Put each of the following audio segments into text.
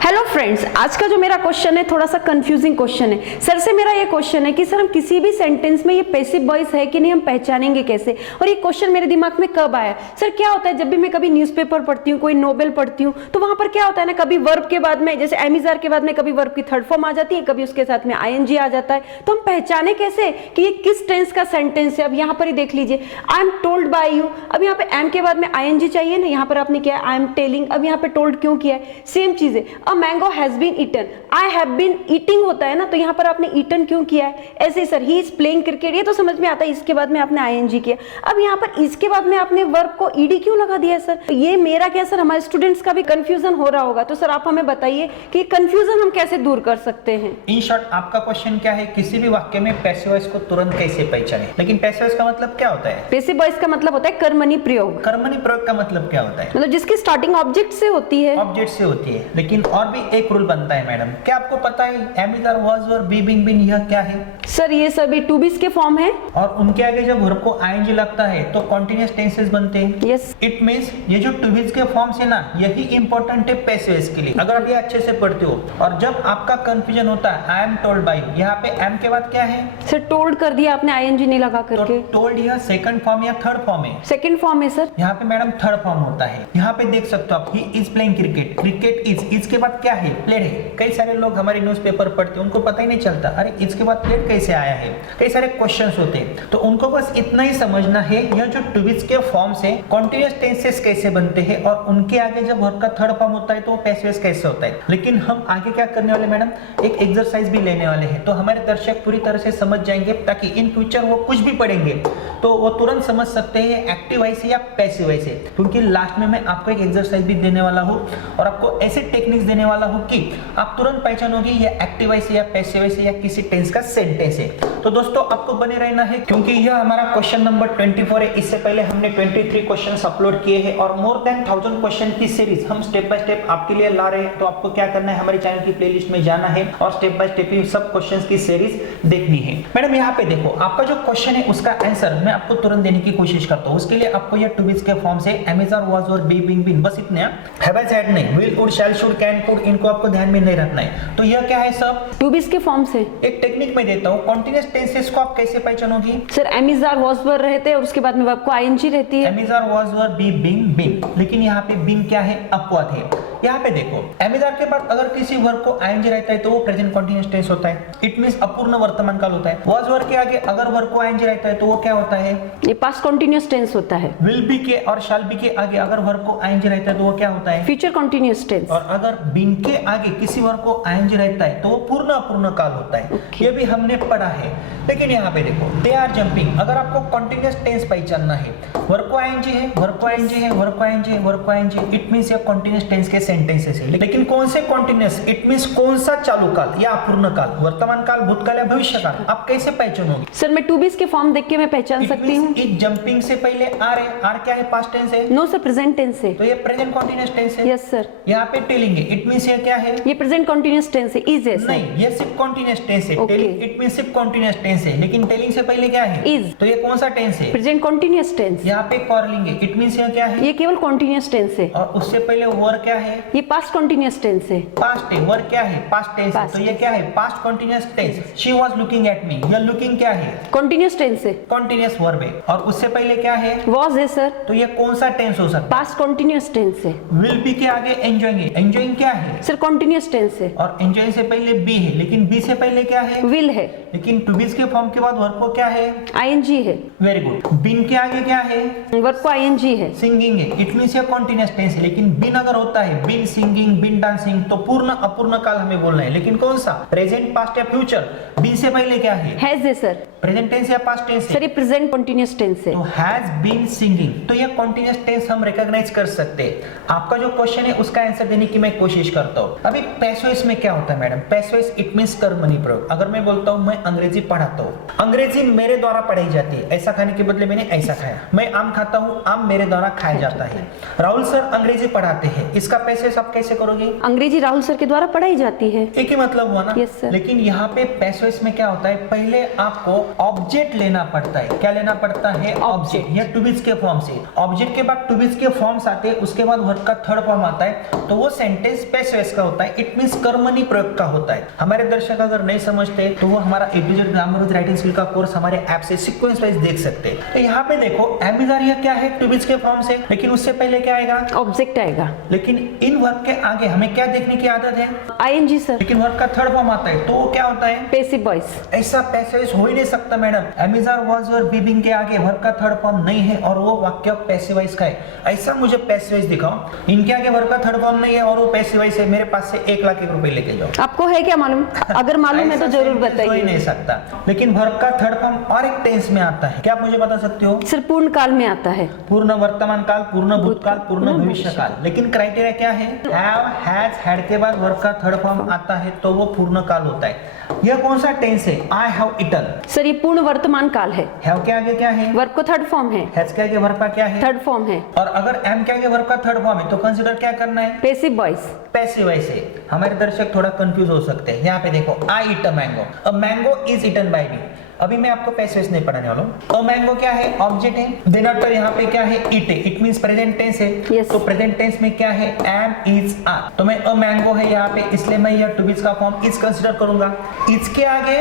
Hello friends, आज का जो मेरा क्वेश्चन है थोड़ा सा कंफ्यूजिंग क्वेश्चन है। सर से मेरा ये क्वेश्चन है कि सर हम किसी भी सेंटेंस में ये पैसिव वॉइस है कि नहीं हम पहचानेंगे कैसे। और ये क्वेश्चन मेरे दिमाग में कब आया, सर क्या होता है जब भी मैं कभी न्यूज़पेपर पढ़ती हूँ, कोई नोवेल पढ़ती हूँ, तो वहां पर क्या होता है ना, कभी वर्ब के बाद में जैसे एमिजार के बाद में कभी वर्ब की थर्ड फॉर्म आ जाती है, कभी उसके साथ में आईएनजी आ जाता है। तो हम पहचाने कैसे कि ये किस टेंस का सेंटेंस है। अब यहाँ पर ही देख लीजिए, I am told by you, अब यहाँ पे एम के बाद में आईएनजी चाहिए ना, यहाँ पर आपने क्या है आई एम टेलिंग, अब यहाँ पे टोल्ड क्यों किया है। सेम चीज है, a mango has been eaten, I have been eating होता है ना, तो यहाँ पर आपने ईटन क्यों किया है। ऐसे sir he is playing cricket, ये तो समझ में आता है, इसके बाद में आपने आईएनजी किया। अब यहाँ पर इसके बाद में आपने वर्ब को ईडी क्यों लगा दिया सर। ये मेरा क्या सर, हमारे स्टूडेंट्स का भी कंफ्यूजन हो रहा होगा, तो सर आप हमें बताइए कि कंफ्यूजन हम कैसे दूर कर सकते हैं। इन शॉर्ट आपका क्वेश्चन क्या है, किसी भी वाक्य में पैसिव वॉइस को तुरंत कैसे पहचाने। लेकिन पैसिव वॉइस का मतलब क्या होता है? पैसिव वॉइस का मतलब होता है कर्मणी प्रयोग। कर्मणी प्रयोग का मतलब क्या होता है? मतलब जिसकी स्टार्टिंग ऑब्जेक्ट से होती है। ऑब्जेक्ट से होती है। लेकिन और भी एक रूल बनता है मैडम, क्या आपको पता है एम इज आर वाज और बी बीइंग बीन, यह क्या है? सर ये सभी टू बीस के फॉर्म है और उनके आगे जब वर्ब को आईएनजी लगता है तो कॉन्टिन्यूअस टेंसेस बनते हैं। यस, इट मींस ये जो टू बीस के फॉर्म्स है ना, यही इंपॉर्टेंट है पैसिव वॉइस के लिए। अगर आप ये अच्छे से पढ़ते हो और जब आपका कंफ्यूजन होता है आई एम टोल्ड बाय, यहाँ पे एम के बाद क्या है सर टोल्ड कर दिया आपने आईएनजी नहीं लगा करके। तो टोल्ड यह सेकंड फॉर्म या थर्ड फॉर्म है? सेकंड फॉर्म है सर। यहाँ पे मैडम थर्ड फॉर्म होता है। यहाँ पे देख सकते हो आप, he is playing cricket, cricket is के बाद क्या है, प्लेड है। कई सारे लोग हमारे न्यूज़पेपर पढ़ते हैं, उनको पता ही नहीं चलता अरे इसके बाद प्लेड कैसे आया है। कई सारे क्वेश्चंस होते हैं, तो उनको बस इतना ही समझना है यह जो टू बीस के फॉर्म्स है कॉन्टिन्यूअस टेंसेस कैसे बनते हैं और उनके आगे जब वर्ब का थर्ड फॉर्म होता है तो पैसिव वॉइस कैसे होता है। लेकिन हम आगे क्या करने वाले मैडम, एक एक्सरसाइज भी लेने वाले हैं, तो हमारे दर्शक पूरी तरह से समझ जाएंगे ताकि इन फ्यूचर वो कुछ भी पढ़ेंगे तो वो तुरंत समझ सकते हैं एक्टिव वॉइस या पैसिव वॉइस है। क्योंकि लास्ट में मैं आपको एक एक्सरसाइज भी देने वाला हूँ और आपको ऐसे टेक्निक्स देने वाला हूँ कि आप तुरंत पहचानोगे ये एक्टिव वॉइस या पैसिव वॉइस या किसी टेंस का सेंटेंस है। तो दोस्तों आपको बने रहना है, क्योंकि यह हमारा क्वेश्चन नंबर 24 है। इससे पहले हमने 23 क्वेश्चंस अपलोड किए हैं और मोर देन 1000 क्वेश्चन की सीरीज हम स्टेप बाय स्टेप आपके लिए ला रहे हैं। तो आपको क्या करना है, हमारे चैनल की प्लेलिस्ट में जाना है और स्टेप बाय स्टेप ये सब क्वेश्चंस की सीरीज देखनी है। मैडम यहाँ पे देखो, आपका जो क्वेश्चन है उसका आंसर मैं आपको तुरंत देने की कोशिश करता हूँ। उसके लिए आपको ये टू बीस के फॉर्म से एम इज आर वाज और बी बीइंग बीन, बस इतने हैव हैज हैड नहीं, will would shall should can could, इनको आपको ध्यान में नहीं रखना है। तो यह क्या है सब टू बीस के फॉर्म से। एक टेक्निक में देता हूँ, कॉन्टिन्यूअस टेंसेस को आप कैसे पहचानोगी। Sir am is are was were रहते हैं और उसके बाद में वर्ब को आईएनजी रहती है। Am is are was were be being been, लेकिन यहाँ पे बीइंग क्या है, अपवाद है। यहाँ पे देखो एम इज आर के बाद अगर किसी वर्ब को आईएनजी रहता है तो वो प्रेजेंट कॉन्टिन्यूअस टेंस होता है, इट मींस अपूर्ण वर्तमान काल होता है। वाज वर के आगे अगर वर्ब को आईएनजी रहता है तो वो क्या होता है, ये पास्ट कॉन्टिन्यूअस टेंस होता है। विल बी के और शैल बी के आगे अगर वर्ब को आईएनजी रहता है तो वो क्या होता है, फ्यूचर कॉन्टिन्यूअस टेंस। और अगर बीइंग के आगे किसी वर्ब को आईएनजी रहता है तो वो पूर्ण अपूर्ण काल होता है। ये भी हमने पढ़ा है। लेकिन यहाँ पे देखो दे आर जंपिंग, अगर आपको कॉन्टिन्यूअस टेंस पहचानना है, वर्ब को आईएनजी है, वर्ब को आईएनजी है, वर्ब को आईएनजी है, वर्ब को आईएनजी, इट मींस ये कॉन्टिन्यूअस टेंस के सेंटेंसेस है। लेकिन कौन से कॉन्टिन्यूअस, इट मींस कौन सा चालू काल या अपूर्ण काल, वर्तमान काल, भूतकाल या भविष्य काल, आप कैसे पहचानोगे। सर मैं टू बीस के फॉर्म देख के मैं पहचान सकती हूँ। इट जंपिंग से पहले आर है, आर क्या है, पास्ट टेंस है। नो सर प्रेजेंट टेंस है। तो ये प्रेजेंट कॉन्टिन्यूअस टेंस है। Yes sir. यहाँ पे टेलिंग है, इट मींस ये क्या है, ये प्रेजेंट कॉन्टिन्यूअस टेंस है। इज है सर। नहीं, ये सिर्फ कॉन्टिन्यूअस टेंस है। Okay. टेलिंग इट मींस सिर्फ कॉन्टिन्यूअस टेंस है, लेकिन टेलिंग से पहले क्या है, इज। तो ये कौन सा टेंस है, प्रेजेंट कॉन्टिन्यूअस टेंस। यहाँ पे कॉर्लिंग है, इट मींस ये क्या है, ये केवल कॉन्टिन्यूअस टेंस है। और उससे पहले वर क्या है, ये पास्ट कॉन्टिन्यूअस टेंस है। पास्ट है। वर क्या है, पास्ट टेंस है। Past तो ये क्या है, past continuous tense. She was looking at me, ये लुकिंग क्या है, कॉन्टिन्यूअस टेंस है। कॉन्टिन्यूअस वर्ब है। और उससे पहले क्या है, वॉज है सर। तो ये कौन सा टेंस हो सकता पास्ट कॉन्टिन्यूअस टेंस है। है। विल बी के आगे एंजॉइंग है, एंजॉइंग क्या है, सर कॉन्टिन्यूअस टेंस है। और एंजॉइंग से पहले बी है, लेकिन बी से पहले क्या है, विल है। लेकिन टू बीस के फॉर्म के बाद वर्ब को क्या है, आईएनजी है। Very good. बीन के आगे क्या है, वर्ब को आईएनजी है। सिंगिंग है, इट मींस ये कॉन्टिन्यूअस टेंस है। लेकिन बिन अगर होता है, बिन सिंगिंग, बिन डांसिंग, तो पूर्ण अपूर्ण काल हमें बोलना है। लेकिन कौन सा, प्रेजेंट, पास्ट या फ्यूचर। बिन से पहले क्या है, हैज है सर। प्रेजेंट टेंस या पास्ट टेंस है, सर ये प्रेजेंट कॉन्टिन्यूअस टेंस है। तो हैज बीन सिंगिंग, तो ये कॉन्टिन्यूअस टेंस हम रिकॉग्नाइज कर सकते हैं। आपका जो क्वेश्चन है उसका आंसर देने की मैं कोशिश करता हूँ। अभी पैसिव वॉइस में क्या होता है madam, passive voice it means कर्मणी प्रयोग। अगर मैं बोलता हूँ मैं अंग्रेजी पढ़ाता हूँ, अंग्रेजी मेरे द्वारा पढ़ाई जाती है, ऐसा खाने के बदले मैंने ऐसा खाया। मैं आम खाता हूँ, आम मेरे द्वारा खाया जाता है। राहुल सर अंग्रेजी पढ़ाते हैं, इसका पैसिव पैसिव आप कैसे करोगे? अंग्रेजी राहुल सर के द्वारा पढ़ाई जाती है। एक ही मतलब हुआ ना? Yes, sir. लेकिन यहाँ पे पैसिव में क्या होता है, पहले आपको ऑब्जेक्ट लेना पड़ता है। क्या लेना पड़ता है? ऑब्जेक्ट, या टू बीज के फॉर्म से। ऑब्जेक्ट के बाद टू बीज के फॉर्म्स आते हैं, उसके बाद वर्ब का थर्ड फॉर्म आता है, तो वो सेंटेंस पैसिव का होता है। इट मींस कर्मणी प्रयोग का होता है। हमारे दर्शक अगर नहीं समझते तो वो हमारा A to Z grammar with writing skill का कोर्स हमारे ऐप से सीक्वेंस वाइज देख सकते हैं। तो यहाँ पे देखो एम इज आर ये क्या है? टू बीज के फॉर्म से, लेकिन उससे पहले क्या आएगा? ऑब्जेक्ट आएगा। लेकिन इन वर्ब के आगे हमें क्या देखने की आदत है? ING sir. लेकिन वर्ब का थर्ड फॉर्म आता है, तो वो क्या होता है? Passive voice. ऐसा पैसिव हो ही नहीं सकता madam. Am is are was और बी बिंग के आगे वर्ब का थर्ड फॉर्म नहीं है और वो वाक्य पैसिवाइज का है। ऐसा मुझे पैसिवाइज दिखाओ। इनके आगे वर्ब का थर्ड फॉर्म नहीं है और वो पैसिवाइज है। मेरे पास से 1,00,000 रुपए लेके जाओ। आपको है क्या मालूम? अगर मालूम है तो जरूर हो ही बताइए। नहीं सकता। लेकिन वर्ब का थर्ड फॉर्म और एक टेंस में आता है। क्या आप मुझे बता सकते हो? सर पूर्ण काल में आता है। पूर्ण वर्तमान काल, पूर्ण भूतकाल, पूर्ण भविष्य काल। लेकिन क्राइटेरिया क्या है? हैव, हैज, हैड के बाद वर्ब का थर्ड फॉर्म आता है तो वो पूर्ण काल होता है। यह कौन सा टेंस है? I have eaten. सर ये पूर्ण वर्तमान काल है। हैव के आगे क्या है? वर्ब को थर्ड फॉर्म है। हैज के आगे वर्ब का क्या है? थर्ड फॉर्म है। और अगर एम के आगे वर्ब का थर्ड फॉर्म है तो कंसीडर क्या करना है? Passive voice. पैसिव वैसे। हमारे दर्शक थोड़ा कंफ्यूज हो सकते हैं। यहाँ पे देखो, I eat a mango, a mango is eaten by me. अभी मैं आपको पैसिव नहीं पढ़ाने वाला हूँ। अ मैंगो क्या है? ऑब्जेक्ट है। देनॉटर यहाँ पे क्या है? ईट है। इट मींस प्रेजेंट टेंस है। Yes. तो प्रेजेंट टेंस में क्या है? Am, is, are. तो मैं अ मैंगो है यहाँ पे, इसलिए मैं यह टू बीज का फॉर्म इज कंसीडर करूंगा। इसके आगे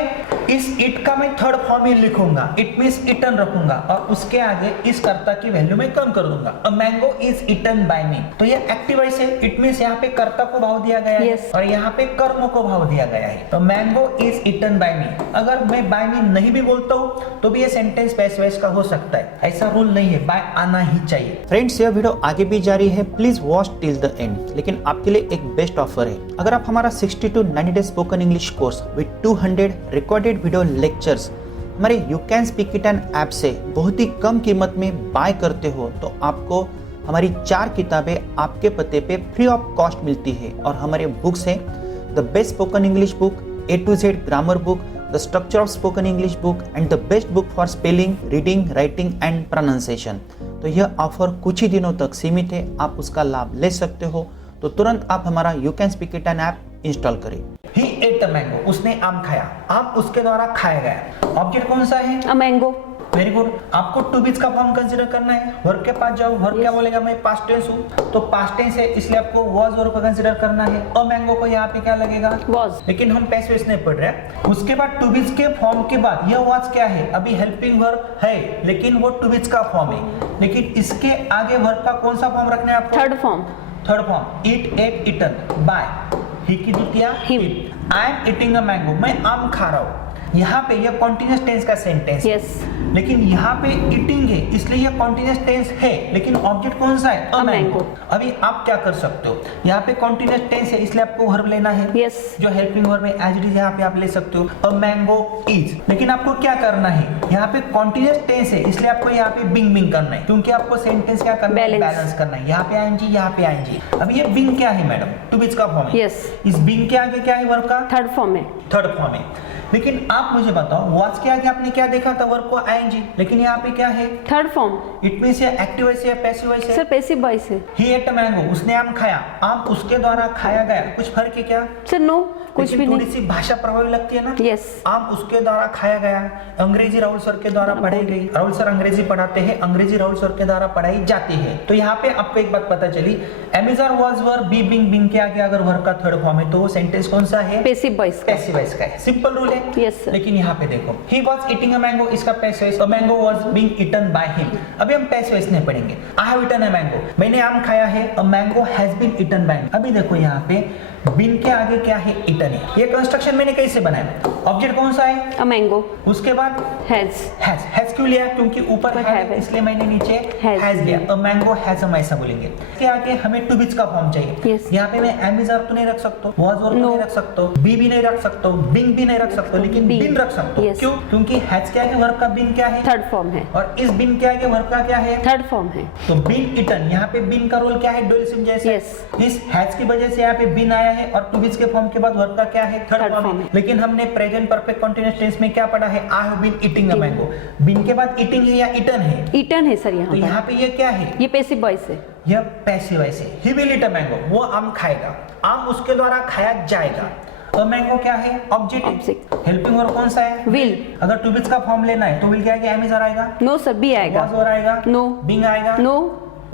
इस इट का मैं थर्ड फॉर्म ही लिखूंगा। इट मींस ईटन रखूंगा और उसके आगे इस कर्ता की वैल्यू में कम कर दूंगा। A mango is eaten by me. तो ये एक्टिव वॉइस है। इट मींस यहाँ पे कर्ता को भाव दिया गया है Yes. और यहाँ पे कर्म को भाव दिया गया है। तो मैंगो इज ईटन बाय मी। अगर मैं बाय मी नहीं भी बोलता हूँ तो भी ये सेंटेंस पैसिव का हो सकता है। ऐसा रूल नहीं है, बाय आना ही चाहिए। फ्रेंड्स, यह वीडियो आगे भी जारी है, please watch till the end. लेकिन आपके लिए एक बेस्ट ऑफर है। अगर आप हमारा 60 to 90 days spoken English course with 200 recorded video lectures हमारे you can speak it an app से बहुत ही कम कीमत में बाय करते हो तो आपको हमारी 4 किताबें आपके पते पे फ्री ऑफ कॉस्ट मिलती है। और हमारे बुक्स हैं the best spoken English book, A to Z grammar book, the structure of spoken English book and the best book for spelling, reading, writing and pronunciation. तो यह ऑफर कुछ ही दिनों तक सीमित है, आप उसका लाभ ले सकते हो। तो तुरंत आप हमारा you can speak it an app install करें। He ate a mango, उसने आम खाया। आम उसके द्वारा खाया गया। ऑब्जेक्ट कौन सा है? A mango. Very good. आपको टू बीज का फॉर्म कंसीडर करना है। वर्ब के पास जाओ। वर्ब क्या बोलेगा? मैं पास्ट टेंस हूँ, तो पास्ट टेंस है इसलिए आपको वाज वर्ब को कंसीडर करना है। अ मैंगो को यहाँ पे क्या लगेगा? वाज। लेकिन हम पैसिव नहीं पढ़ रहे हैं। उसके बाद टू बीज के फॉर्म के बाद यह वाज क्या है? अभी हेल्पिंग वर्ब है लेकिन वो टू बीज का फॉर्म है। लेकिन इसके आगे वर्ब का कौन सा फॉर्म रखना है आपको? Third form. Third form. Eat, ate, eaten by. He की द्वितीया Him. I am eating a mango, मैं आम खा रहा हूँ। यहाँ पे यह कॉन्टिन्यूअस टेंस का सेंटेंस है। यस। लेकिन यहाँ पे ईटिंग है इसलिए यह कॉन्टिन्यूअस टेंस है। लेकिन ऑब्जेक्ट कौन सा है? A mango. अभी आप क्या कर सकते हो? यहाँ पे कॉन्टिन्यूअस टेंस है इसलिए आपको वर्ब लेना है। यस। जो हेल्पिंग वर्ब है एज इट इज यहाँ पे आप ले सकते हो। अ मैंगो इज। लेकिन आपको क्या करना है? यहाँ पे कॉन्टिन्यूअस टेंस है इसलिए आपको यहाँ पे बिंग बिंग करना है क्योंकि आपको सेंटेंस क्या करना है? बैलेंस करना है। यहाँ पे आईएनजी, यहाँ पे आईएनजी। अब ये बिंग क्या है मैडम? टू बीज का फॉर्म है। यस। इस बिंग के आगे क्या है? वर्ब का थर्ड फॉर्म है। थर्ड फॉर्म है। लेकिन आप मुझे बताओ, वाज के आगे आपने क्या देखा था? वर्ब को आईएनजी। लेकिन यहाँ पे क्या है? Third form. इट मींस ये एक्टिव वॉइस है या पैसिव वॉइस है? सर पैसिव वॉइस है। ही एट अ मैंगो, उसने आम खाया। आम उसके द्वारा खाया गया। कुछ फर्क है क्या? सर नो, कुछ भी थोड़ी नहीं। सी भाषा प्रभावी लगती है ना? यस। आम उसके द्वारा खाया गया। अंग्रेजी राहुल सर के द्वारा पढ़ाई गई। राहुल सर अंग्रेजी पढ़ाते हैं, अंग्रेजी राहुल सर के द्वारा पढ़ाई जाती है। तो यहाँ पे आपको एक बात पता चली, am is are was were be being being के आगे अगर वर्ब का थर्ड फॉर्म है तो वो सेंटेंस कौन सा है? पैसिव वॉइस का। पैसिव वॉइस का है। सिंपल रूल है। Yes sir. लेकिन यहाँ पे देखो, he was eating a mango, इसका passive voice, a mango was being eaten by him। अभी हम पैसिव वॉइस नहीं पढ़ेंगे। I have eaten a mango, मैंने आम खाया है। a mango has been eaten by me। अभी देखो यहाँ पे बिन के आगे क्या है? eaten है। ये कंस्ट्रक्शन मैंने कैसे बनाया? ऑब्जेक्ट कौन सा है? A mango. उसके बाद हैज। हैज क्यों लिया? क्योंकि ऊपर है इसलिए मैंने नीचे हैज लिया। अ मैंगो हैज हम ऐसा बोलेंगे। इसके आगे हमें टू बीज का फॉर्म चाहिए। Yes. यहाँ पे मैं एम इज आर तो नहीं रख सकता, वाज और नहीं रख सकता, बी भी नहीं रख सकता, बिंग भी नहीं रख सकता, लेकिन बिन रख सकता। Yes. क्यों? क्योंकि हैज के आगे वर्ब का बिन क्या है? थर्ड फॉर्म है। और इस बिन के आगे वर्ब का क्या है? थर्ड फॉर्म है। तो बिन ईटन, यहाँ पे बिन का रोल क्या है? डुअलिज्म जैसे। Yes. इस हैज की वजह से यहाँ पे बिन आया आया है और टू बी के फॉर्म के बाद वर्ब का क्या है, थर्ड Third फॉर्म form है। है। लेकिन हमने प्रेजेंट परफेक्ट कंटीन्यूअस टेंस में क्या पढ़ा है, I have been eating a mango. Been के बाद ईटिंग है या ईटन है, ईटन है सर तो यहाँ यहाँ पर, पे ये क्या है, ये पैसिव वॉइस है। यह पैसिव वॉइस है। He will eat a mango, वो आम खाएगा, आम उसके द्वारा खाया जाएगा। अ मैंगो क्या है, ऑब्जेक्टिव। Object। हेल्पिंग वर्ब कौन सा है, Will। अगर टू बी का फॉर्म लेना है तो विल क्या आएगा, एम इज आर आएगा, नो सर, बी आएगा। was और आएगा, No। बीइंग आएगा, नो,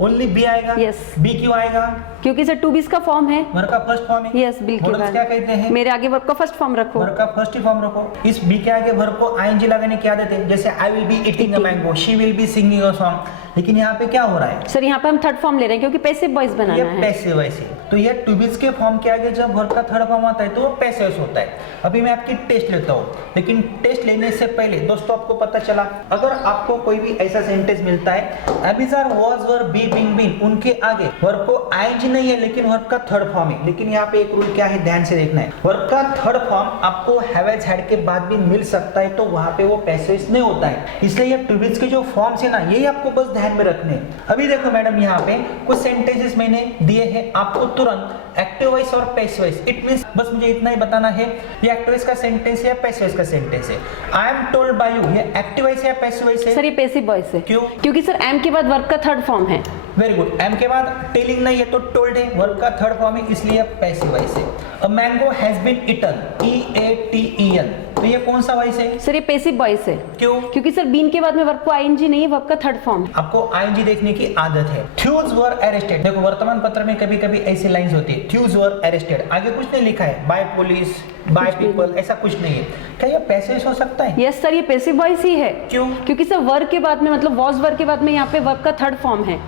ओनली बी आएगा, Yes। बी क्यों आएगा, क्योंकि सर टू बीस का फॉर्म है। वर्ब का फर्स्ट फॉर्म है। यस, बिल के मॉडल्स बाद क्या कहते हैं, मेरे आगे वर्ब का फर्स्ट फॉर्म रखो। वर्ब का फर्स्ट ही फॉर्म रखो। इस बी के आगे वर्ब को आईएनजी लगाने की आदत है, जैसे I will be eating a mango, she will be singing a song. लेकिन यहाँ पे क्या हो रहा है, सर यहाँ पे हम थर्ड फॉर्म ले रहे हैं क्योंकि पैसिव वॉइस बनाना ये है। पैसिव वॉइस है। तो ये टू बी के फॉर्म के आगे जब वर्ब का थर्ड फॉर्म आता है तो वो पैसिव वॉइस होता है। अभी मैं आपकी टेस्ट लेता हूँ, लेकिन टेस्ट लेने से पहले दोस्तों आपको पता चला, अगर आपको कोई भी ऐसा सेंटेंस मिलता है, am is are was were be being been, उनके आगे वर्ब को आईएनजी नहीं है लेकिन वर्ब का थर्ड फॉर्म है। लेकिन यहाँ पे एक रूल क्या है, ध्यान से देखना है, वर्ब का थर्ड फॉर्म आपको हैव हैज हैड के बाद भी मिल सकता है, तो वहां पे वो पैसिव वॉइस नहीं होता है। इसलिए ये टू बी के जो फॉर्म्स है ना, यही आपको बस ध्यान में रखने हैं। अभी देखो मैडम, यहाँ पे कुछ सेंटेंसेस मैंने दिए हैं आपको, तुरंत एक्टिव वॉइस और पैसिव वॉइस। इट मींस बस मुझे इतना ही बताना है ये एक्टिव वॉइस का सेंटेंस है या पैसिव वॉइस का सेंटेंस है। I am told by you, ये एक्टिव वॉइस है या पैसिव वॉइस है, सर ये पैसिव वॉइस है। क्यों? क्योंकि सर एम के बाद वर्ब का थर्ड फॉर्म है। Very good. एम के बाद टेलिंग नहीं है तो टोल्ड है, वर्ब का थर्ड फॉर्म है, इसलिए पैसिव वॉइस है। A mango has been eaten, EATEN, तो ये कौन सा वॉइस है, सर ये पैसिव वॉइस है। क्यों? क्योंकि सर बीन के बाद में वर्ब को आईएनजी नहीं है, वर्ब का थर्ड फॉर्म है। आपको आईएनजी देखने की आदत है। थ्यूज वर अरेस्टेड, देखो वर्तमान पत्र में कभी कभी ऐसी लाइंस होती है, थ्यूज वर अरेस्टेड, आगे कुछ नहीं लिखा है, बाय पुलिस, बाय कुछ भी पीपल, ऐसा कुछ नहीं है। क्या ये पैसिव हो सकता है? यस सर, ये पैसिव वॉइस ही है। क्यों? क्योंकि सर वर्ब के बाद में मतलब वॉज वर्ब के बाद में यहाँ पे वर्ब का थर्ड फॉर्म है।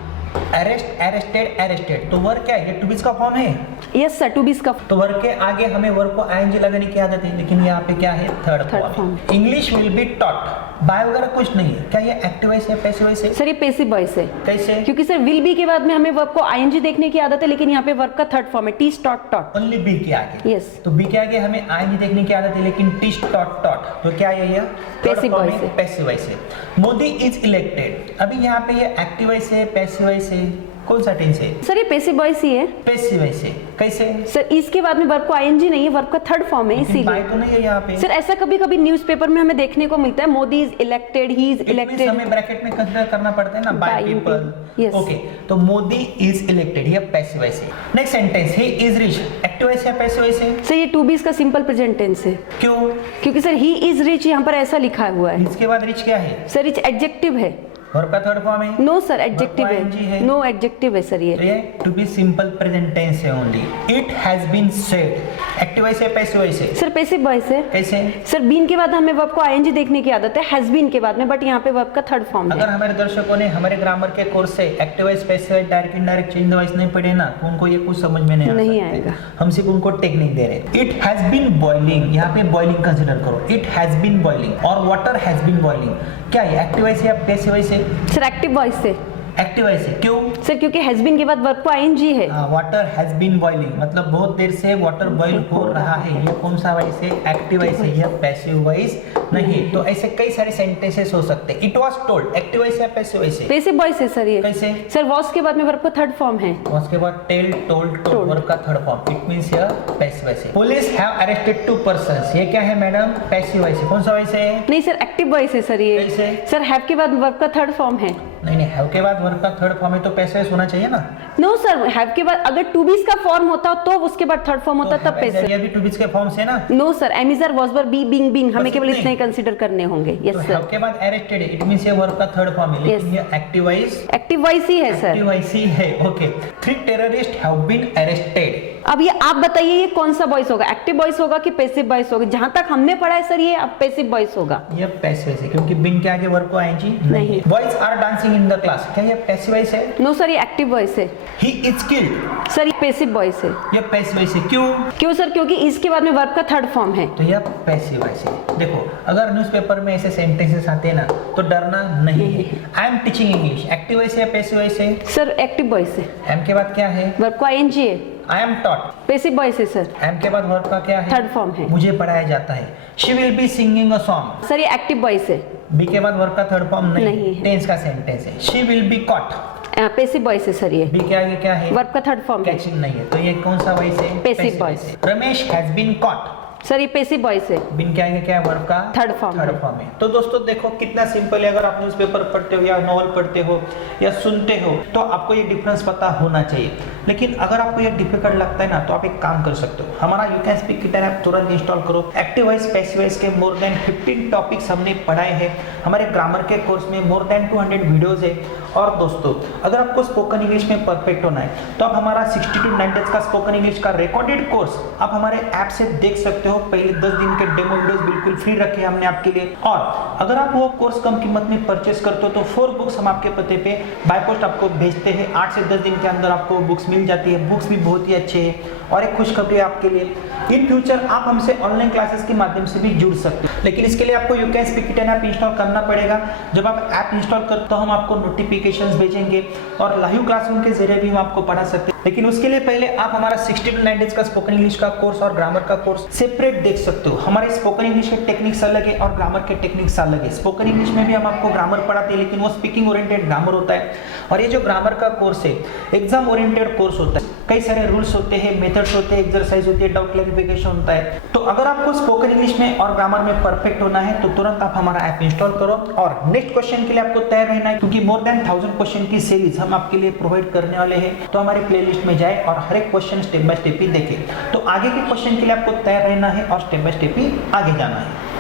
अरेस्ट, अरेस्टेड, अरेस्टेड, तो वर्ब क्या है, ये टू बी का फॉर्म है। यस सर, टू बीस का। तो वर्ब के आगे हमें वर्ब को आईएनजी लगाने की आदत है, लेकिन यहाँ पे क्या है, थर्ड फॉर्म form। है। English will be taught, by वगैरह कुछ नहीं है। क्या ये एक्टिव वॉइस है, पैसिव वॉइस है? सर ये पैसिव वॉइस है। कैसे? क्योंकि सर विल बी के बाद में हमें वर्ब को आईएनजी देखने की आदत है, लेकिन यहाँ पे वर्ब का थर्ड फॉर्म है, teach taught taught. Only be के आगे। Yes। तो बी के आगे हमें आईएनजी देखने की आदत है, लेकिन टिश टॉट टॉट, तो क्या है ये, Passive voice है। पैसिव वॉइस है। मोदी इज इलेक्टेड, अभी यहाँ पे ये एक्टिव वॉइस है, पैसिव वॉइस है, कौन सा टेंस है? सर ये पैसिव वॉइस ही है। पैसिव वॉइस है। कैसे? सर इसके बाद में वर्ब को आईएनजी नहीं है, वर्ब का थर्ड फॉर्म है, लेकिन बाय इसीलिए। तो नहीं है यहाँ पे। सर ऐसा कभी कभी न्यूज़पेपर में हमें देखने को मिलता है, Modi is elected, he is It means elected. हमें ब्रैकेट में कंसीडर करना पड़ता है ना, by By people. Yes। Okay, तो मोदी इज इलेक्टेड, ये पैसिव वॉइस है। Next sentence, he is rich, active voice या पैसिव वॉइस है? सर ये टू बीस का सिंपल प्रेजेंट टेंस है। क्यों? क्योंकि सर ही इज रिच यहाँ पर ऐसा लिखा हुआ है। इसके बाद रिच क्या है, सर रिच एडजेक्टिव है। वर्ब का थर्ड फॉर्म है। नो सर, एडजेक्टिव ING है। है। नो एडजेक्टिव है सर तो ये। ये to be simple present tense है only. It has been said, active voice है, पैसिव वॉइस है? सर पैसिव वॉइस है। कैसे? सर बीन के बाद हमें वर्ब को आईएनजी देखने की आदत है, हैज बीन के बाद में, बट यहाँ पे वर्ब का थर्ड फॉर्म अगर है। हमारे दर्शकों ने हमारे ग्रामर के कोर्स से active voice, passive voice, direct indirect change the voice नहीं पढ़े ना, तो उनको ये कुछ समझ में नहीं नहीं सकते। आएगा। हम सिर्फ उनको टेक्निक दे रहे हैं। इट हैज बीन बॉइलिंग, यहाँ पे बॉइलिंग कंसीडर करो। इट हैज बीन बॉइलिंग और वाटर हैज बीन बॉइलिंग, क्या है, एक्टिव वॉइस या पैसिव वॉइस है? सर एक्टिव वॉइस है। एक्टिव वॉइस है। क्यों? सर क्योंकि हैज बीन के बाद वर्ब को आईएनजी है। वाटर हैज बीन बॉइलिंग, मतलब बहुत देर से वाटर बॉइल हो रहा है, ये कौन सा वॉइस है, एक्टिव वॉइस है, यह पैसिव वॉइस नहीं। तो ऐसे कई सारे सेंटेंसेस हो सकते हैं। It was told, active voice या पैसिव वॉइस है? पैसिव वॉइस है सर ये। कैसे? सर वॉज के बाद में वर्ब का थर्ड फॉर्म है। उसके बाद टेल, टोल्ड, टोल्ड, वर्ब का थर्ड फॉर्म, इट मींस यह पैसिव वॉइस है। पुलिस हैव अरेस्टेड 2 पर्संस, ये क्या है मैडम, पैसिव वॉइस है। कौन सा वॉइस है? नहीं सर, एक्टिव वॉइस है सर ये। कैसे? सर हैव के बाद वर्ब का थर्ड फॉर्म है। नहीं, हैव के बाद वर्ब का थर्ड फॉर्म है तो पैसिव वॉइस होना चाहिए ना। नो सर, हैव के बाद अगर टू बीस का फॉर्म होता तो उसके बाद थर्ड फॉर्म होता तब पैसिव। ये भी टू बीस के फॉर्म से ना। No sir, am is are was were be being being, हमें बस केवल इतने इतने ही कंसीडर करने होंगे। यस तो सर। हैव के बाद अरेस्टेड है, इट मींस ये वर्ब का थर्ड फॉर्म है, लेकिन Yes। ये एक्टिव वॉइस, एक्टिव वॉइस ही है सर। एक्टिव वॉइस ही है। Okay, 3 terrorist have been arrested, अब ये आप बताइए ये कौन सा वॉइस होगा, एक्टिव वॉइस होगा कि पैसिव वॉइस होगा? जहां तक हमने पढ़ा है सर ये अब पैसिव वॉइस होगा। ये पैसिव वॉइस है क्योंकि बिन के आगे वर्ब को आईएनजी नहीं। Boys are dancing in the class, क्या ये पैसिव वॉइस है? नो सर, ये एक्टिव वॉइस है। ही इज किल्ड, सर ये पैसिव वॉइस है। ये पैसिव वॉइस है। क्यों? क्यों सर? क्योंकि इसके बाद में वर्ब का थर्ड फॉर्म है। तो यह पैसिव वॉइस है। देखो, अगर न्यूज़पेपर में ऐसे सेंटेंसेस आते हैं ना तो डरना नहीं है। I am teaching English, active voice है या पैसिव वॉइस है? सर एक्टिव वॉइस है। एम के बाद क्या है? वर्ब को आईएनजी है। I am taught, passive voice है सर। एम के बाद वर्ब का क्या है? थर्ड फॉर्म है। मुझे पढ़ाया जाता है। She will be singing a song, sir ये एक्टिव वॉइस है। बी के बाद वर्ब का थर्ड फॉर्म नहीं, नहीं है। टेंस का सेंटेंस है। She will be caught, passive voice है सर, ये बी के आगे क्या है? वर्ब का थर्ड फॉर्म है कैचिंग नहीं है, तो ये कौन सा वॉइस है? Passive voice। Ramesh has been caught, sir, ये पैसिव वॉइस है, बिन के आगे क्या है? वर्ब का थर्ड फॉर्म थर्ड फॉर्म है। तो दोस्तों देखो कितना सिंपल है, अगर आप न्यूज़पेपर पढ़ते हो या नॉवल पढ़ते हो या सुनते हो तो आपको ये डिफरेंस पता होना चाहिए। लेकिन अगर आपको ये डिफिकल्ट लगता है ना, तो आप एक काम कर सकते हो, हमारा you can speak it app तुरंत इंस्टॉल करो। एक्टिव वॉइस पैसिव वॉइस के मोर देन 15 टॉपिक्स हमने पढ़ाए हैं हमारे ग्रामर के कोर्स में, मोर देन 200 वीडियोस है। और दोस्तों अगर आपको स्पोकन इंग्लिश में परफेक्ट होना है तो आप हमारा 60 to 90 डेज का स्पोकन इंग्लिश का रिकॉर्डेड कोर्स आप हमारे ऐप से देख सकते हो। पहले 10 दिन के डेमो वीडियोस बिल्कुल फ्री रखे हमने आपके लिए। और अगर आप वो कोर्स कम कीमत में परचेस करते हो तो 4 बुक्स हम आपके पते पे बाय पोस्ट आपको भेजते हैं। 8 से 10 दिन के अंदर आपको बुक्स मिल जाती है। बुक्स भी बहुत ही अच्छे हैं। और एक खुशखबरी है आपके लिए, इन फ्यूचर आप हमसे ऑनलाइन क्लासेस के माध्यम से भी जुड़ सकते हो, लेकिन इसके लिए आपको you can speak it app install करना पड़ेगा। जब आप ऐप इंस्टॉल करते हो हम आपको नोटिफिकेशंस भेजेंगे और लाइव क्लासरूम के जरिए भी हम आपको पढ़ा सकते हैं। लेकिन उसके लिए पहले आप हमारा 60 to 90 डेज का स्पोकन इंग्लिश का कोर्स और ग्रामर का कोर्स सेपरेट देख सकते हो। हमारे स्पोकन इंग्लिश के टेक्निक्स अलग है और ग्रामर के टेक्निक्स अलग है। स्पोकन इंग्लिश में भी हम आपको ग्रामर पढ़ाते हैं, लेकिन वो स्पीकिंग ओरिएंटेड ग्रामर होता है। और ये जो ग्रामर का कोर्स है एग्जाम ओरिएंटेड कोर्स होता है। कई सारे रूल्स होते हैं, मेथड्स होते हैं, एक्सरसाइज होती है, डाउट क्लैरिफिकेशन होता है। तो अगर आपको स्पोकन इंग्लिश में और ग्रामर में परफेक्ट होना है तो तुरंत आप हमारा ऐप इंस्टॉल करो। और नेक्स्ट क्वेश्चन के लिए आपको तैयार रहना है, क्योंकि मोर देन 1000 क्वेश्चन की सीरीज हम आपके लिए प्रोवाइड करने वाले हैं। तो हमारे प्लेलिस्ट में जाए और हर एक क्वेश्चन स्टेप बाय स्टेप ही देखें। तो आगे के क्वेश्चन के लिए आपको तैयार रहना है और स्टेप बाय स्टेप ही आगे जाना है।